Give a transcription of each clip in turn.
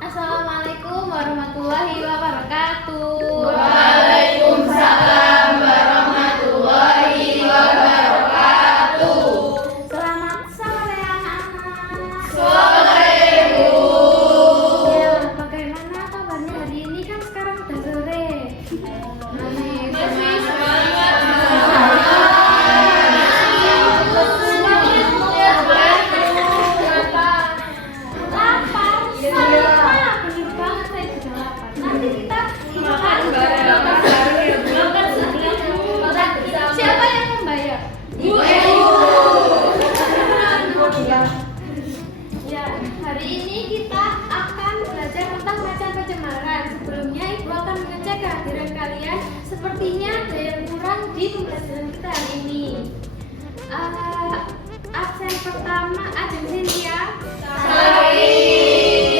Assalamualaikum warahmatullahi wabarakatuh. Waalaikumsalam warahmatullahi wabarakatuh. Selamat sore anak-anak. Sore, Bu. Ya, bagaimana kabarnya hari ini? Kan sekarang udah sore. Siapa yang membayar? Ya, hari ini kita akan belajar tentang macan pencemaran. Sebelumnya Ibu akan mengecek kehadiran kalian. Sepertinya ada yang kurang di pembelajaran kita hari ini. Absen pertama Ajeng Cynthia.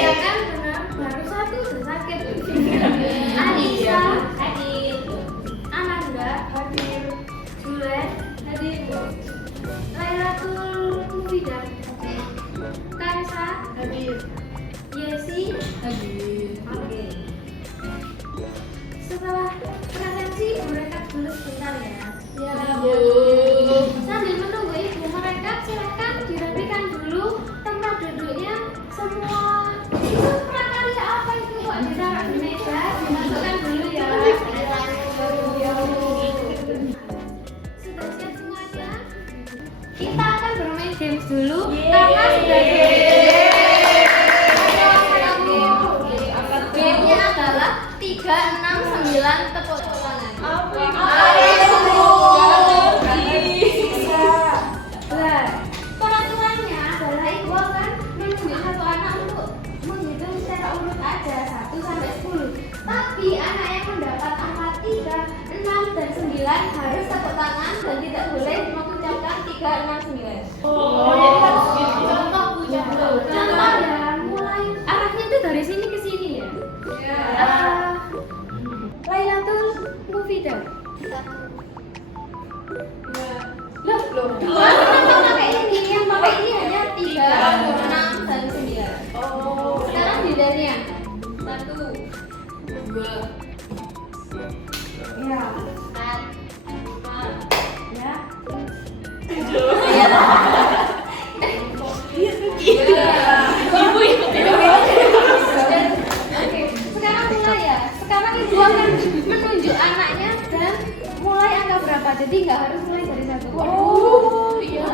Ya kan, benar. Baru satu sudah sakit. Anissa hadir. Ananda hadir. Julen hadir. Lailatul Mufidah. Kaisa hadir. Yesi hadir. Oke. Setelah presensi mereka dulu sebentar ya. Ya, Bu. Sambil menunggu Ibu mereka, silakan dirapikan dulu tempat duduknya. Semua itu prakarya apa itu kok ditaruh di meja, dimasukkan dulu ya. Sudah siap semuanya? Kita akan bermain games dulu karena sudah gamenya adalah 3, 6, 9 tepuk tangan. Nah, peraturannya adalah Ibu akan menunjuk satu anak untuk menghitung secara urut aja 1 sampai 10. Tapi anak yang mendapat angka 3, 6, dan 9 harus tepuk tangan dan tidak boleh mengucapkan 3, 6, 9. Jadi harus contoh ya, mulai arahnya itu dari sini ke sini ya. Lailatul Mufidah. Loh. Yang pakai ini hanya 3, 6, dan 9. Sekarang gilirannya 1, 2, ya, 4, 5, ya, 7. Oke, sekarang mulai ya. Sekarang Ibu akan menunjuk anaknya dan mulai angka berapa. Jadi nggak harus mulai dari 1. Oh, iya.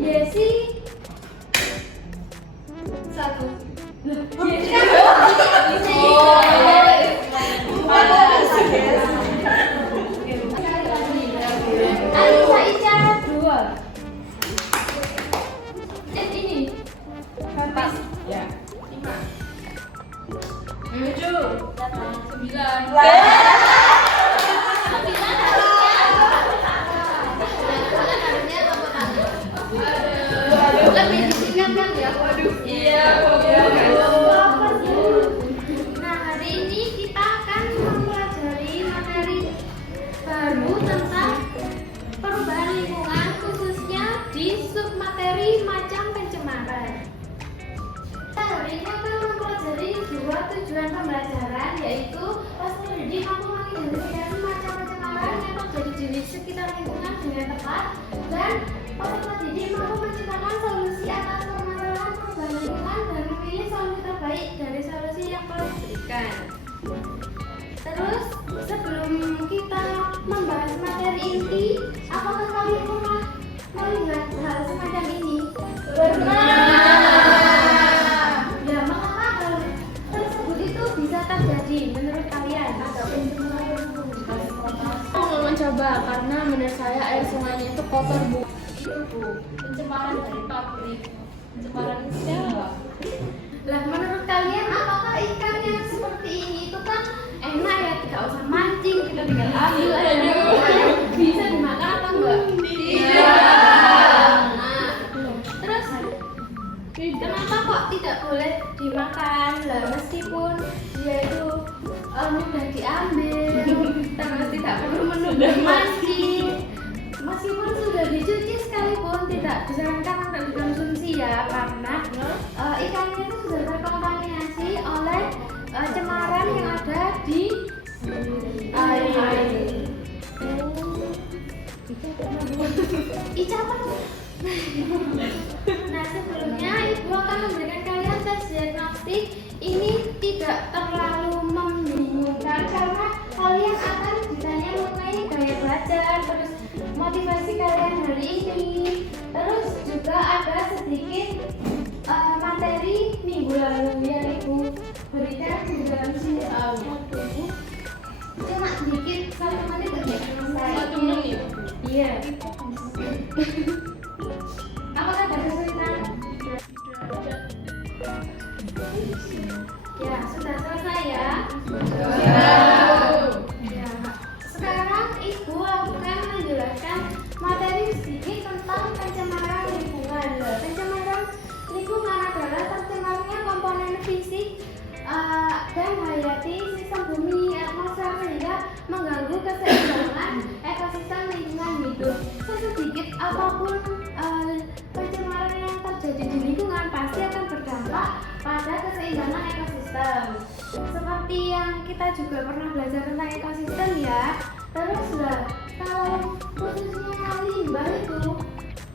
Yesi 1. Alisa Ica 2. Ini Bapak Ya. 5, 7, 9. lebih disingkatkan ya. Iya, Nah, hari ini kita akan mempelajari materi baru tentang perubahan lingkungan, khususnya di submateri macam pencemaran. Kita hari ini akan mempelajari 2 tujuan pembelajaran, yaitu peserta didik mampu mengidentifikasi macam pencemaran yang terjadi di sekitar lingkungan dengan tepat, dan peserta didik mampu menciptakan solusi atas permasalahan perubahan lingkungan dan memilih solusi terbaik dari solusi yang telah diberikan. Terus, sebelum kita membahas materi inti, apakah kalian pernah melihat hal semacam ini? Ya, mengapa hal tersebut itu bisa terjadi menurut kalian? mencoba karena menurut saya air sungainya itu kotor, Bu. Itu Bu, pencemaran dari pabrik. Pencemaran siapa? Lah menurut kalian apakah ikan yang seperti ini itu kan enak ya, tidak usah mancing, kita tinggal ambil aja. Bisa dimakan atau enggak? Nah, terus kenapa kok tidak boleh dimakan? Lah meskipun dia itu mudah diambil, terus tidak perlu menunggu mancing, meskipun sudah dicuci sekalipun tidak disarankan untuk dikonsumsi ya, karena ikannya itu sudah terkontaminasi oleh cemaran yang ada di air. Ica apa tuh? Nah, sebelumnya Ibu akan memberikan kalian tes diagnostik. Ini tidak terlalu membingungkan karena kalian akan ditanya mengenai gaya belajar, terus motivasi kalian hari ini, terus juga ada sedikit materi minggu lalu yang Ibu berikan di dalam sini. Cuma sedikit, 1 menit aja selesai. 1 menit. Iya. Apakah ada kesulitan? Ya, sudah selesai ya. Ya. Sekarang Ibu akan menjelaskan materi sedikit tentang pencemaran lingkungan. Pencemaran lingkungan adalah tercemarnya komponen fisik dan hayati sistem bumi, atmosfer, sehingga mengganggu keseimbangan ekosistem lingkungan hidup. Sedikit apapun pencemaran yang terjadi di lingkungan pasti akan berdampak pada keseimbangan ekosistem. Seperti yang kita juga pernah belajar tentang ekosistem ya. Terus lah, kalau khususnya limbah itu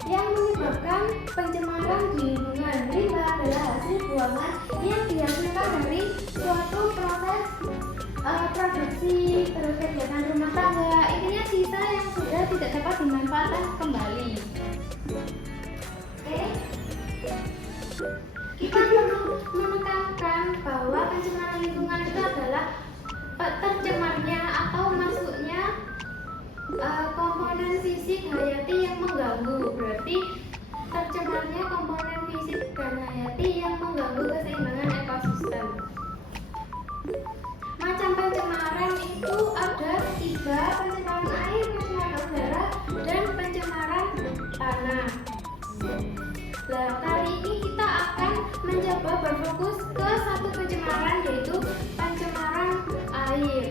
yang menyebabkan pencemaran di lingkungan. Limbah adalah hasil buangan yang dihasilkan dari suatu proses produksi, terus kegiatan rumah tangga. Intinya sisa yang sudah tidak dapat dimanfaatkan kembali. Oke? Kita perlu menekankan bahwa pencemaran lingkungan itu adalah tercemarnya atau masuknya komponen fisik hayati yang mengganggu. Berarti tercemarnya komponen fisik dan hayati yang mengganggu keseimbangan ekosistem. Macam pencemaran itu ada 3: pencemaran air, pencemaran udara, dan pencemaran tanah. Nah, kali ini kita akan mencoba berfokus ke satu pencemaran, yaitu pencemaran air.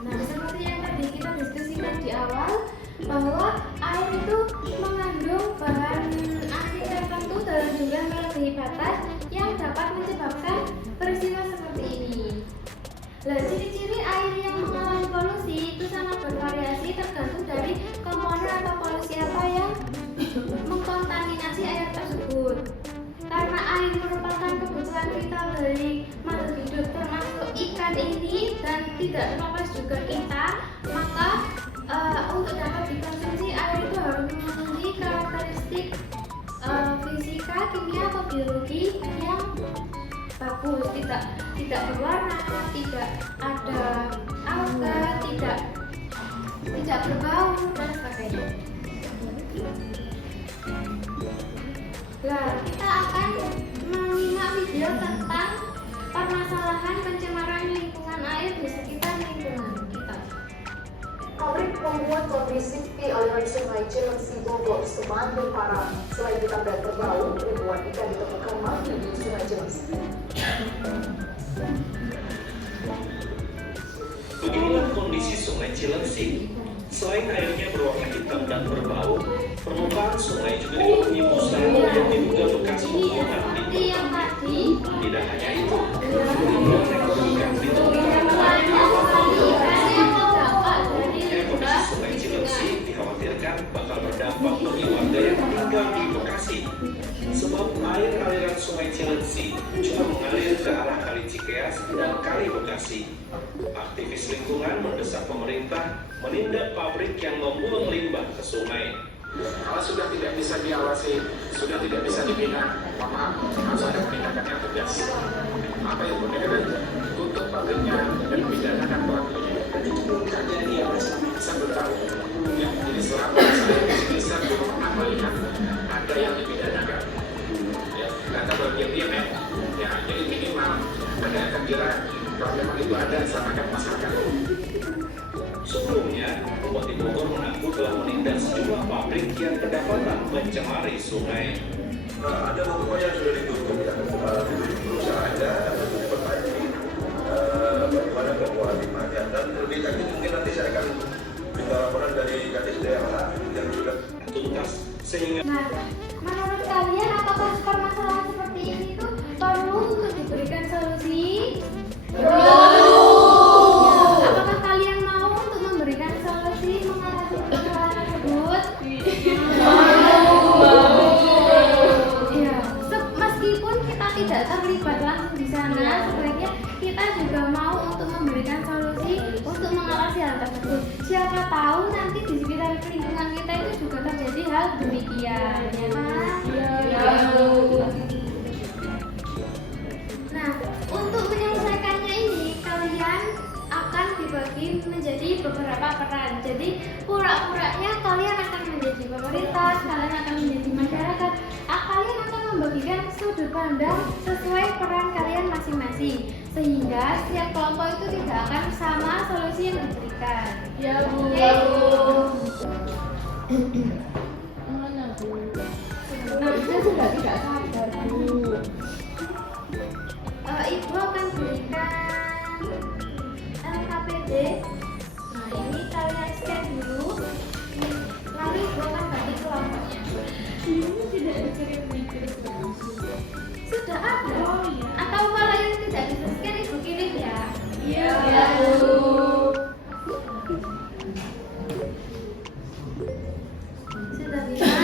Nah, seperti yang tadi kita diskusikan di awal, bahwa air itu mengandung bahan asin tertentu dalam jumlah melebihi batas yang dapat menyebabkan peristiwa seperti ini. Nah, ciri-ciri air yang mengalami polusi itu sangat bervariasi tergantung dari komponen atau polusi apa yang mengkontaminasi air tersebut. Karena air merupakan kebutuhan vital dari makhluk hidup termasuk ikan ini dan tidak terlepas juga kita, maka untuk dapat dikonsumsi air itu harus memenuhi karakteristik fisika, kimia atau biologi yang bagus, tidak berwarna, tidak ada alga, tidak berbau dan sebagainya. Nah, kita akan menyimak video tentang permasalahan pencemaran lingkungan air di sekitar lingkungan kita. Pabrik membuat kondisi di aliran sungai Cilengsi Bogor semakin parah. Selain ditambah berbau, ribuan ikan ditemukan mati di sungai Cilengsi. Beginilah kondisi sungai Cilengsi. Selain airnya berwarna hitam dan berbau, permukaan sungai juga dipenuhi busa yang diduga bekas pembuangan limbah. Tidak hanya itu, ribuan ekor ikan ditemukan kondisi sungai Cilengsi dikhawatirkan bakal berdampak bagi warga yang tinggal di Bekasi. Sebab air aliran sungai Cilengsi juga mengalir ke arah Kali Cikeas dan Kali Bekasi. Aktivis lingkungan mendesak pemerintah menindak pabrik yang membuang limbah ke sungai. Kalau sudah tidak bisa diawasi, sudah tidak bisa dibina, maka harus ada penindakan yang tegas. Apa yang penindakan? Tutup pabriknya dan pidanakan pelakunya. Kejadian yang Sebelumnya, Bupati Bogor mengaku telah menindak sejumlah pabrik yang kedapatan mencemari sungai. Ada beberapa yang sudah ditutup ya, perusahaannya untuk diperbaiki bagaimana kewajibannya, dan lebih lanjut mungkin nanti saya akan minta laporan dari Kadis Daerah yang sudah Tuntas sehingga Nah, menurut kalian apakah permasalahan seperti ini tuh perlu untuk diberikan solusi? Apakah kalian mau untuk memberikan solusi mengatasi permasalahan tersebut? Ya, meskipun kita tidak terlibat langsung di sana, sebaiknya kita juga mau untuk memberikan solusi untuk mengatasi hal tersebut. Siapa tahu nanti di sekitar lingkungan kita itu juga terjadi hal demikian, ya kan? Nah, untuk menyelesaikannya ini kalian akan dibagi menjadi beberapa peran. Jadi pura-puranya kalian akan menjadi pemerintah, kalian akan menjadi masyarakat. Kalian akan membagikan sudut pandang sesuai peran kalian masing-masing, sehingga setiap kelompok itu tidak akan sama solusi yang diberikan. Ya Bu. Nah, saya sudah tidak sabar, Bu. Ibu akan berikan LKPD. Nah, ini kalian scan dulu. Lalu ibu akan bagi kelompoknya. Ini tidak dikirim mikir. Sudah ada. Oh iya. Atau kalau yang tidak bisa scan ibu kirim ya. Iya Bu. Sudah bisa?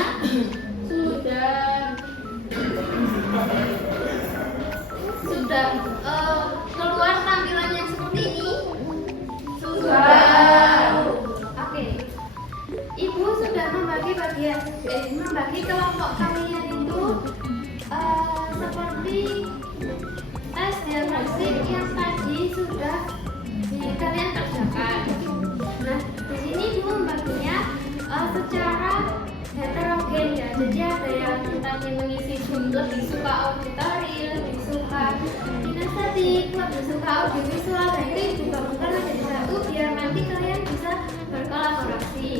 Sudah keluar tampilan yang seperti ini? Sudah. Oke. Ibu sudah membagi kelompok kalian itu seperti tes diagnostik yang tadi sudah kalian kerjakan. Nah, di sini ibu membaginya secara heterogen ya. Jadi ada yang tadi mengisi lebih suka auditori, lebih suka kinestetik, lebih suka audiovisual. Nah, itu ibu gabungkan menjadi satu biar nanti kalian bisa berkolaborasi.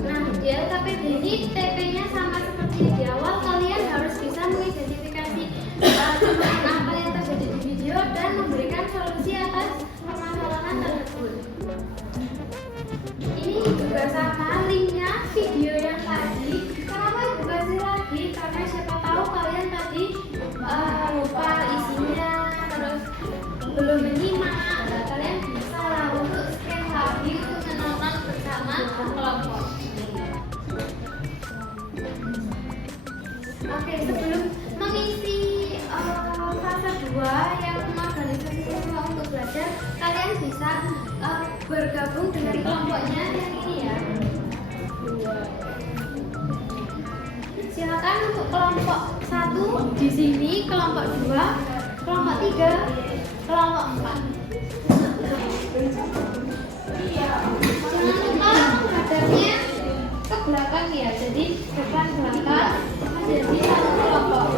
Nah, di LKPD ini TP-nya sama seperti di awal. Kalian harus bisa mengidentifikasi apa yang terjadi di video dan memberikan solusi atas permasalahan tersebut. Ini juga sama linknya video yang tadi. Kenapa ibu kasih lagi? Karena siapa tahu kalian tadi lupa isinya, terus belum menyimak. Nah, kalian bisa lah untuk scan lagi untuk menonton bersama kelompok. Oke, sebelum mengisi fase 2 yang mengorganisasi siswa untuk belajar, kalian bisa bergabung dengan kelompoknya yang ini ya. Silakan untuk kelompok 1 di sini, kelompok 2, kelompok 3, kelompok 4. Jangan lupa menghadapnya ke belakang ya, jadi depan belakang menjadi satu kelompok.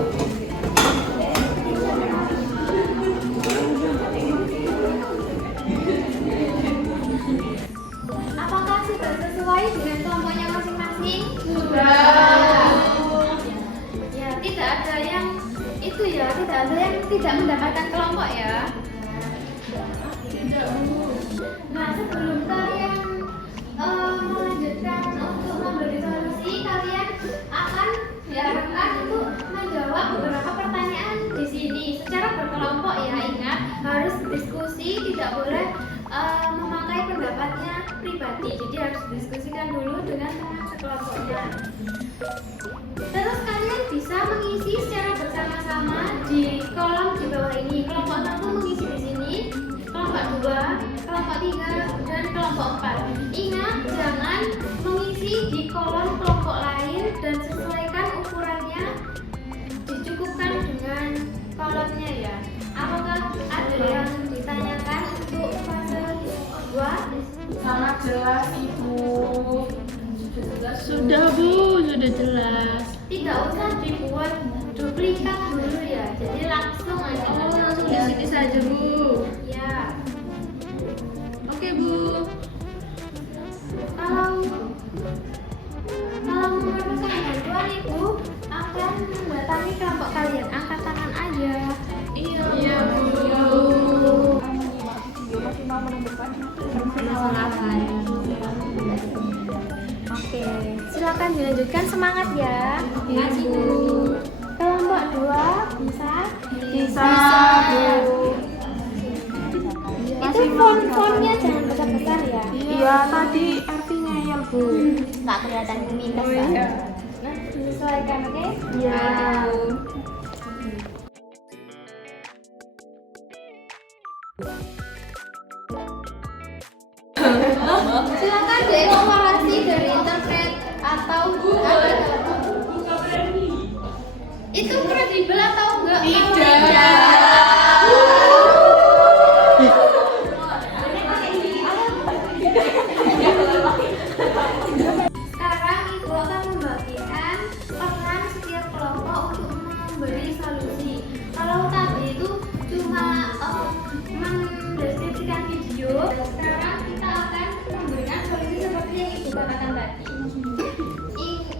Apakah sudah sesuai dengan kelompoknya masing-masing? Sudah. Ya, tidak ada yang itu ya, tidak ada yang tidak mendapatkan kelompok ya. Tidak Bu. Nah, sebelum kalian melanjutkan untuk memberi solusi, kalian akan diharapkan untuk menjawab beberapa pertanyaan di sini secara berkelompok ya. Ingat, harus diskusi, tidak boleh memakai pendapatnya pribadi. Jadi harus diskusikan dulu dengan teman sekelompoknya. Terus kalian bisa mengisi secara bersama-sama di kolom di bawah ini. Kelompok 1 mengisi di sini, kelompok 2, kelompok 3, dan kelompok 4. Ingat, jangan mengisi di kolom kelompok lain dan sesuaikan ukurannya, dicukupkan dengan kolomnya ya. Apakah ada yang ditanyakan untuk fase 2? Sangat jelas Ibu. Sudah Bu, sudah jelas. Tidak usah dibuat duplikat dulu ya, jadi langsung aja. Langsung di sini saja Bu. Ya. Bu. Kalau memerlukan bantuan Ibu akan mendatangi kelompok kalian. Angkat tangan aja. Iya Bu. Oke, silakan dilanjutkan, semangat ya. Terima kasih Bu. Kelompok 2 bisa? Bisa Bu. Itu fontnya jangan besar-besar ya. Iya tadi artinya ya Bu. Nggak kelihatan minus Oh, kan? iya. Nah, disesuaikan, oke? Iya. Silakan dieksplorasi dari internet atau itu kredibel atau enggak? Sekarang Ibu akan membagikan peran setiap kelompok untuk memberi solusi. Kalau tadi itu cuma mendeskripsikan video, sekarang kita akan memberikan solusi seperti yang Ibu katakan tadi.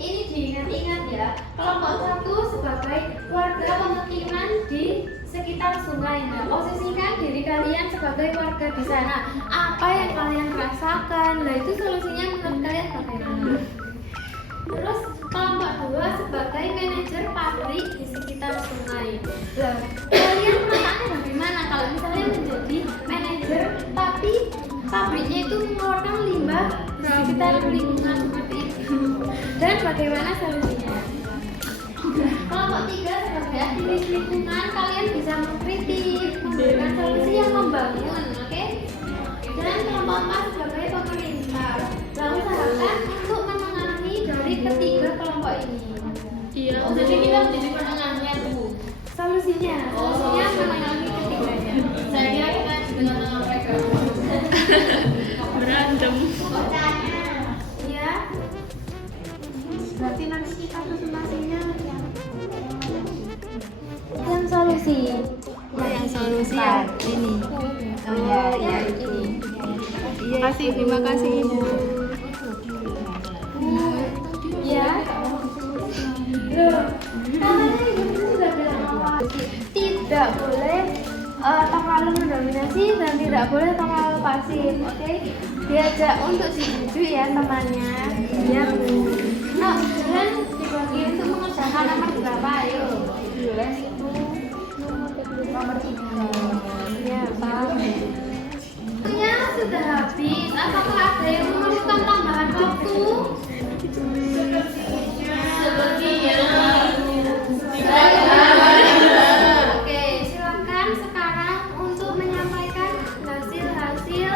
Ini diingat-ingat ya, kelompok 1 sebagai warga pemukiman di sekitar sungai. Nah, posisikan diri kalian sebagai warga di sana. Apa yang kalian rasakan? Nah, itu solusinya menurut kalian bagaimana? Terus kelompok 2 sebagai manajer pabrik di sekitar sungai. Lah, kalian perasaannya bagaimana kalau misalnya menjadi manajer tapi pabriknya itu mengeluarkan limbah di sekitar lingkungan seperti itu? Dan bagaimana solusinya? Kelompok 3 sebagai aktivis lingkungan, kalian bisa mengkritik, memberikan solusi yang membangun, oke? Dan kelompok 4 sebagai pemerintah. Lalu usahakan untuk menengahi dari ketiga kelompok ini. Iya. Jadi kita menjadi penengahnya Bu. Solusinya menengahi ketiganya. Saya kira kita di tengah-tengah mereka. Berantem. Ya. Berarti nanti kita presentasinya Yang solusi. yang solusi ya ini. Oh iya ini. Terima kasih Ibu. Ya. Loh, katanya Ibu sudah bilang awal. Tidak boleh terlalu mendominasi dan tidak boleh terlalu pasif, oke? Diajak untuk dibujuk ya temannya. Iya Bu. Nah, dan dibagi untuk mengerjakan nomor berapa? Ayo. Nomor 3. Ya, Pak. Waktunya sudah habis. Apakah ada yang memerlukan tambahan waktu? Sepertinya. Oke, silakan sekarang untuk menyampaikan hasil-hasil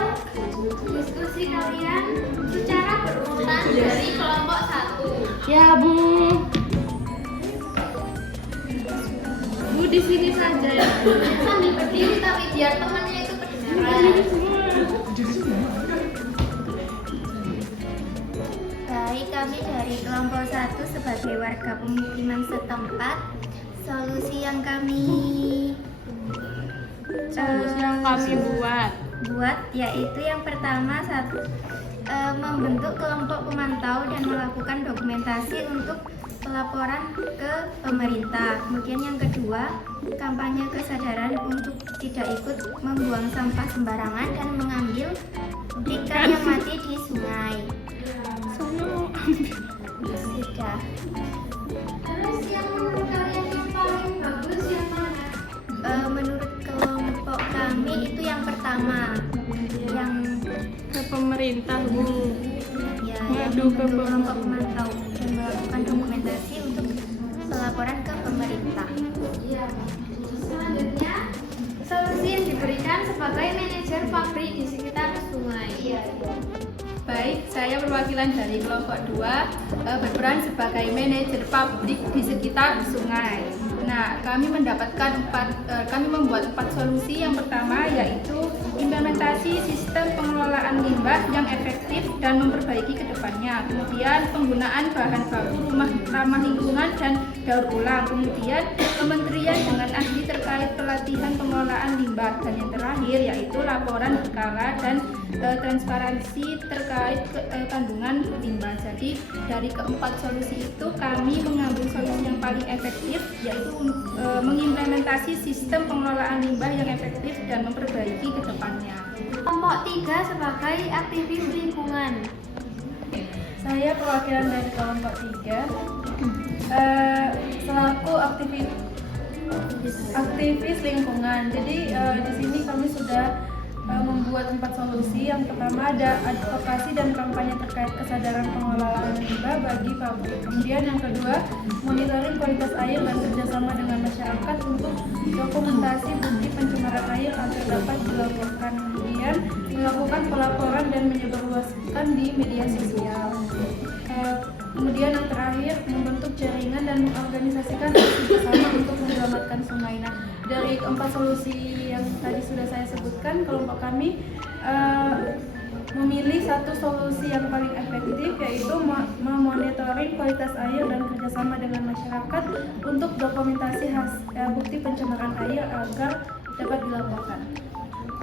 diskusi kalian secara berurutan dari kelompok 1. Ya Bu. Bu di sini saja ya. Sambil berdiri tapi biar temannya itu kedengaran. Baik, kami dari kelompok 1 sebagai warga pemukiman setempat, solusi yang kami buat yaitu yang pertama membentuk kelompok pemantau dan melakukan dokumentasi untuk pelaporan ke pemerintah. Kemudian yang kedua, kampanye kesadaran untuk tidak ikut membuang sampah sembarangan dan mengambil ikan yang mati di sungai. Sudah. Terus yang menurut kalian yang paling bagus yang mana? Menurut kelompok kami itu yang pertama, yang Ke pemerintah Bu. ya Waduh, yang ke membentuk kelompok pemantau dan melakukan dokumentasi untuk pelaporan ke pemerintah. Iya. Selanjutnya, solusi yang diberikan sebagai manajer pabrik di sekitar sungai. Iya. Baik, saya perwakilan dari kelompok 2 berperan sebagai manajer pabrik di sekitar sungai. Nah, kami membuat 4 solusi. Yang pertama yaitu implementasi sistem sistem pengelolaan limbah yang efektif dan memperbaiki ke depannya. Kemudian penggunaan bahan baku ramah lingkungan dan daur ulang. Kemudian kementerian dengan ahli terkait pelatihan pengelolaan limbah. Dan yang terakhir yaitu laporan berkala dan transparansi terkait kandungan limbah. Jadi dari keempat solusi itu kami mengambil solusi yang paling efektif, yaitu mengimplementasi sistem pengelolaan limbah yang efektif dan memperbaiki ke depannya. Kelompok 3 sebagai aktivis lingkungan. Saya perwakilan dari kelompok 3 selaku aktivis lingkungan. Jadi di sini kami sudah membuat 4 solusi. Yang pertama ada advokasi dan kampanye terkait kesadaran pengelolaan limbah bagi pabrik. Kemudian yang kedua, monitoring kualitas air dan kerjasama dengan masyarakat untuk dokumentasi bukti pencemaran air agar dapat dilaporkan. Kemudian melakukan pelaporan dan menyebarluaskan di media sosial. Kemudian yang terakhir, membentuk jaringan dan mengorganisasikan bersama untuk menyelamatkan sungai. Nah, dari keempat solusi yang tadi sudah saya sebutkan, kelompok kami memilih satu solusi yang paling efektif, yaitu memonitoring kualitas air dan kerjasama dengan masyarakat untuk dokumentasi bukti pencemaran air agar dapat dilaporkan.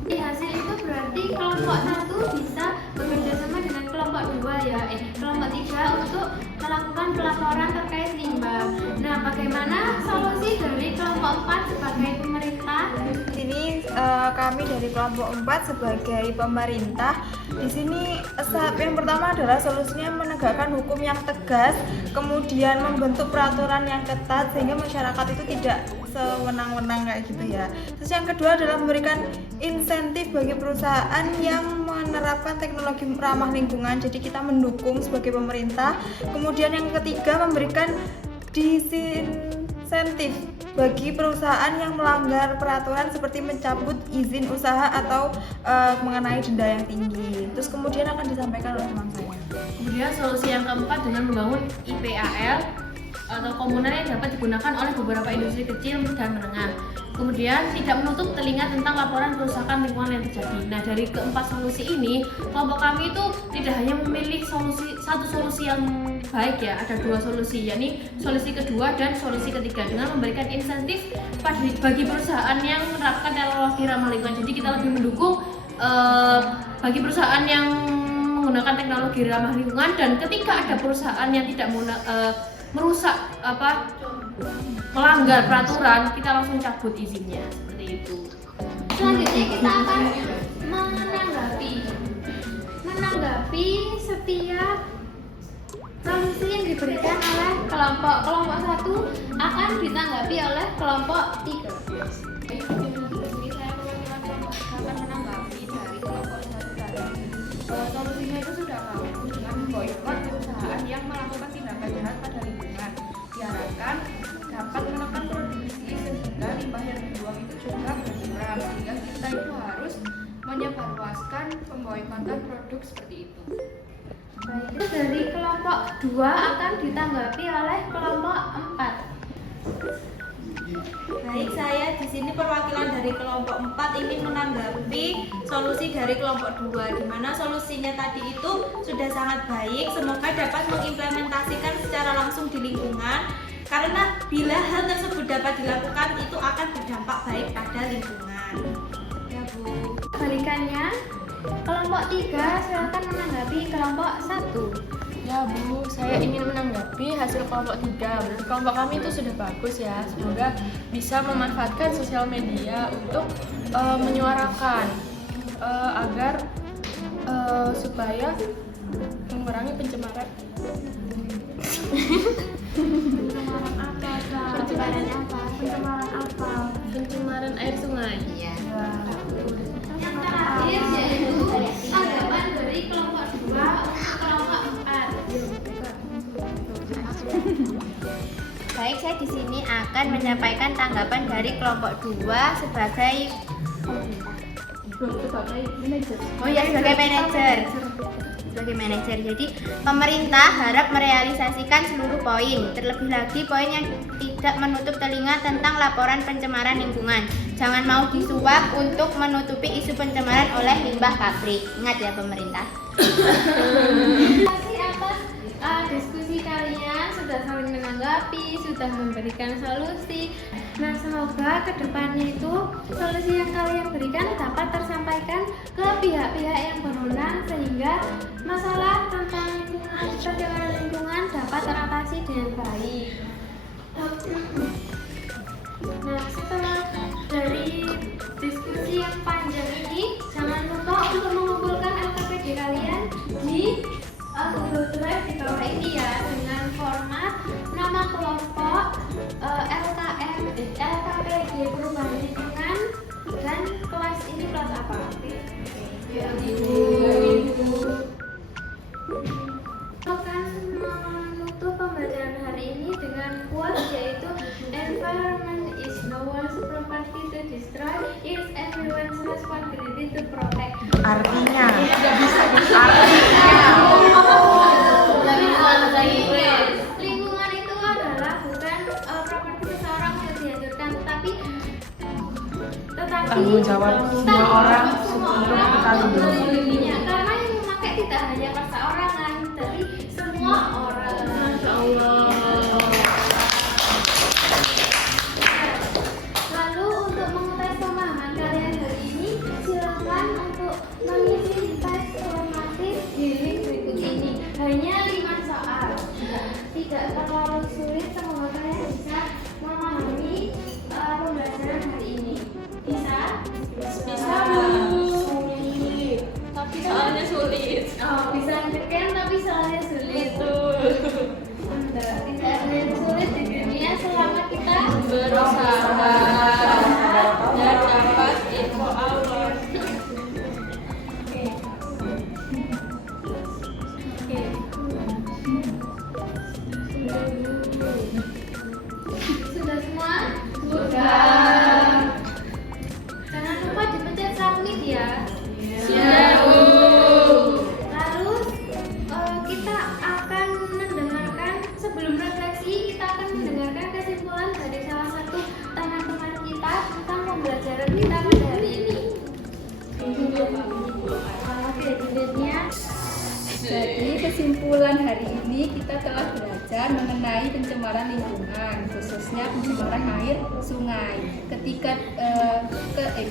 Di hasil itu berarti kelompok 1 bisa bekerja sama dengan kelompok 2 ya, kelompok 3 untuk melakukan pelaporan terkait limbah. Nah, bagaimana solusi dari kelompok 4 sebagai pemerintah? Ini kami dari kelompok 4 sebagai pemerintah. Di sini yang pertama adalah solusinya menegakkan hukum yang tegas, kemudian membentuk peraturan yang ketat sehingga masyarakat itu tidak sewenang-wenang kayak gitu ya. Terus yang kedua adalah memberikan insentif bagi perusahaan yang menerapkan teknologi ramah lingkungan. Jadi kita mendukung sebagai pemerintah. Kemudian yang ketiga, memberikan disinsentif bagi perusahaan yang melanggar peraturan seperti mencabut izin usaha atau mengenai denda yang tinggi. Terus kemudian akan disampaikan oleh teman saya. Kemudian solusi yang keempat dengan membangun IPAL atau komunal yang dapat digunakan oleh beberapa industri kecil dan menengah. Kemudian tidak menutup telinga tentang laporan kerusakan lingkungan yang terjadi. Nah, dari keempat solusi ini, kelompok kami itu tidak hanya memilih satu solusi yang baik ya, ada 2 solusi, yakni solusi kedua dan solusi ketiga dengan memberikan insentif bagi perusahaan yang menerapkan teknologi ramah lingkungan. Jadi kita lebih mendukung bagi perusahaan yang menggunakan teknologi ramah lingkungan, dan ketika ada perusahaan yang tidak merusak melanggar peraturan, kita langsung cabut izinnya, seperti itu. Selanjutnya kita akan menanggapi setiap solusi yang diberikan oleh kelompok 1 akan ditanggapi oleh kelompok 3. Akan menanggapi dari kelompok 1 tadi. Solusinya itu sudah tahu dengan memboikot perusahaan yang melakukan tindakan jahat pada lingkungan. Diharapkan dapat menekan produksi sehingga limbah yang dibuang itu juga berkurang, sehingga kita itu harus menyebarluaskan pemboikotan produk seperti itu. Baik, dari kelompok 2 akan ditanggapi oleh kelompok 4. Baik, saya di sini perwakilan dari kelompok 4 ingin menanggapi solusi dari kelompok 2, di mana solusinya tadi itu sudah sangat baik. Semoga dapat mengimplementasikan secara langsung di lingkungan, karena bila hal tersebut dapat dilakukan itu akan berdampak baik pada lingkungan. Ya Bu. Kebalikannya, kelompok 3 silakan menanggapi kelompok 1. Ya Bu, saya ingin menanggapi hasil kelompok 3. Menurut kelompok kami itu sudah bagus ya. Semoga bisa memanfaatkan sosial media untuk menyuarakan agar supaya mengurangi pencemaran. Pencemaran air sungai. Yang terakhir yaitu tanggapan dari kelompok 2 untuk kelompok 4. Baik, saya di sini akan menyampaikan tanggapan dari kelompok 2 sebagai Sebagai manajer. sebagai manajer. sebagai manajer. Jadi pemerintah harap merealisasikan seluruh poin, terlebih lagi poin yang tidak menutup telinga tentang laporan pencemaran lingkungan. Jangan mau disuap untuk menutupi isu pencemaran oleh limbah pabrik. Ingat ya pemerintah. Terima kasih atas diskusi kalian, sudah saling menanggapi, sudah memberikan solusi. Nah, semoga kedepannya itu solusi yang kalian berikan dapat tersampaikan ke pihak-pihak yang berwenang sehingga masalah tentang pencemaran lingkungan dapat teratasi dengan baik. Nah, setelah dari diskusi yang panjang ini, jangan lupa untuk mengumpulkan LKPD kalian di Google Drive di bawah ini ya, dengan format nama kelompok, LKPD perubahan lingkungan dan kelas ini kelas apa? Akan menutup pembelajaran hari ini dengan quote, yaitu environment is no one's property to destroy, it's everyone's responsibility to protect. Artinya Lingkungan itu adalah bukan properti seseorang yang dihancurkan, tetapi tanggung jawab semua orang untuk kita melindunginya. Karena yang memakai tidak hanya perseorangan, tapi semua orang. Masya Allah. Lalu untuk mengetes pemahaman kalian hari ini, silakan untuk mengisi tes formatif di link berikut ini. Hanya 5 soal. Tidak terlalu sulit, semoga kalian bisa memahami pembelajaran hari ini. Bisa? Bisa, Bu. Sulit. Tapi soalnya sulit. Oh, bisa ngeken tapi soalnya sulit. Tidak ada yang sulit di dunia selama kita berusaha dan dapat info Allah. Sudah semua? Sudah. Jangan lupa dipencet submit ya. Lalu kita akan mendengarkan, sebelum refleksi kita akan mendengarkan kesimpulan dari salah satu teman-teman kita tentang pembelajaran kita pada hari ini. Oke, judulnya. Jadi kesimpulan hari ini kita telah belajar mengenai pencemaran lingkungan, khususnya pencemaran air sungai. Ketika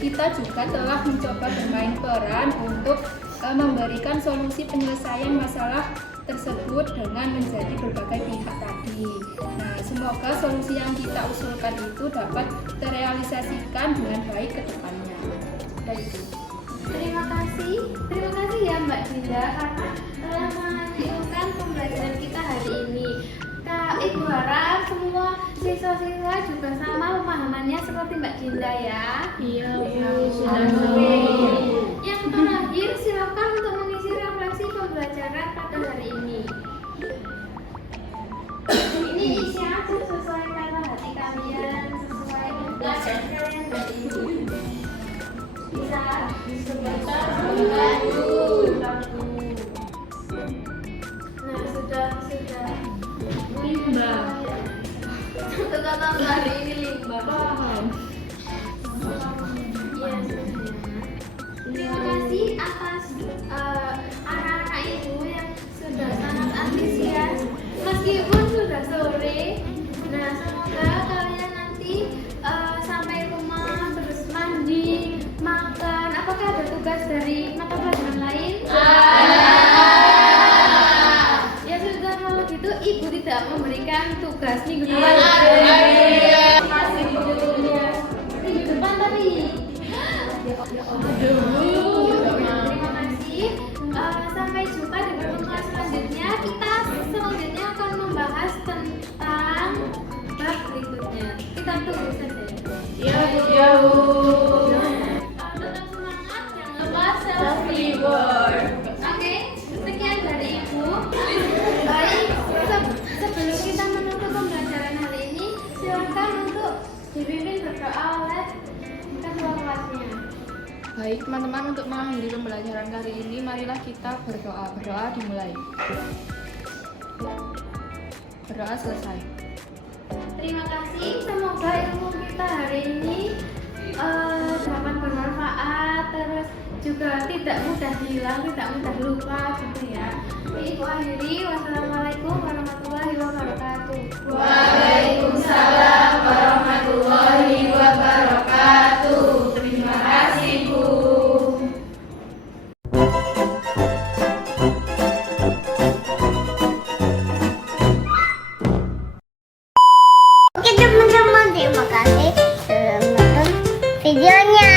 kita juga telah mencoba bermain peran untuk memberikan solusi penyelesaian masalah tersebut dengan menjadi berbagai pihak tadi. Nah, semoga solusi yang kita usulkan itu dapat terrealisasikan dengan baik ke depannya. Terima kasih ya Mbak Dinda karena telah menghasilkan pembelajaran kita hari ini. Ibu harap semua siswa-siswa juga sama pemahamannya seperti Mbak Dinda ya. Iya, sudah. Yang terakhir silakan untuk mengisi refleksi pembelajaran pada hari ini. Ini isi aja sesuai kata hati kalian, sesuai pembelajaran kalian hari ini. Bisa sebentar. Nah, sudah. Limbah. Satu kata hari ini limbah. Paham. Iya, terima kasih atas anak-anak ibu yang sudah sangat antusias meskipun sudah sore. Nah, semoga kalian nanti sampai rumah terus mandi, makan. Apakah ada tugas dari mata pelajaran lain? Ya sudah, kalau gitu ibu tidak memberikan tugas minggu depan. Masih minggu depan tapi. Terima kasih. Sampai jumpa di pertemuan selanjutnya. Kita selanjutnya akan membahas tentang Baik teman-teman, untuk mengakhiri pembelajaran kali ini, marilah kita berdoa. Berdoa dimulai. Berdoa selesai. Terima kasih, semoga ilmu kita hari ini dapat bermanfaat, terus juga tidak mudah hilang, tidak mudah lupa gitu ya. Ibu akhiri, wassalamualaikum warahmatullahi wabarakatuh. Waalaikumsalam warahmatullahi wabarakatuh. Terima kasih, Bu. Oke teman-teman, terima kasih sudah menonton videonya.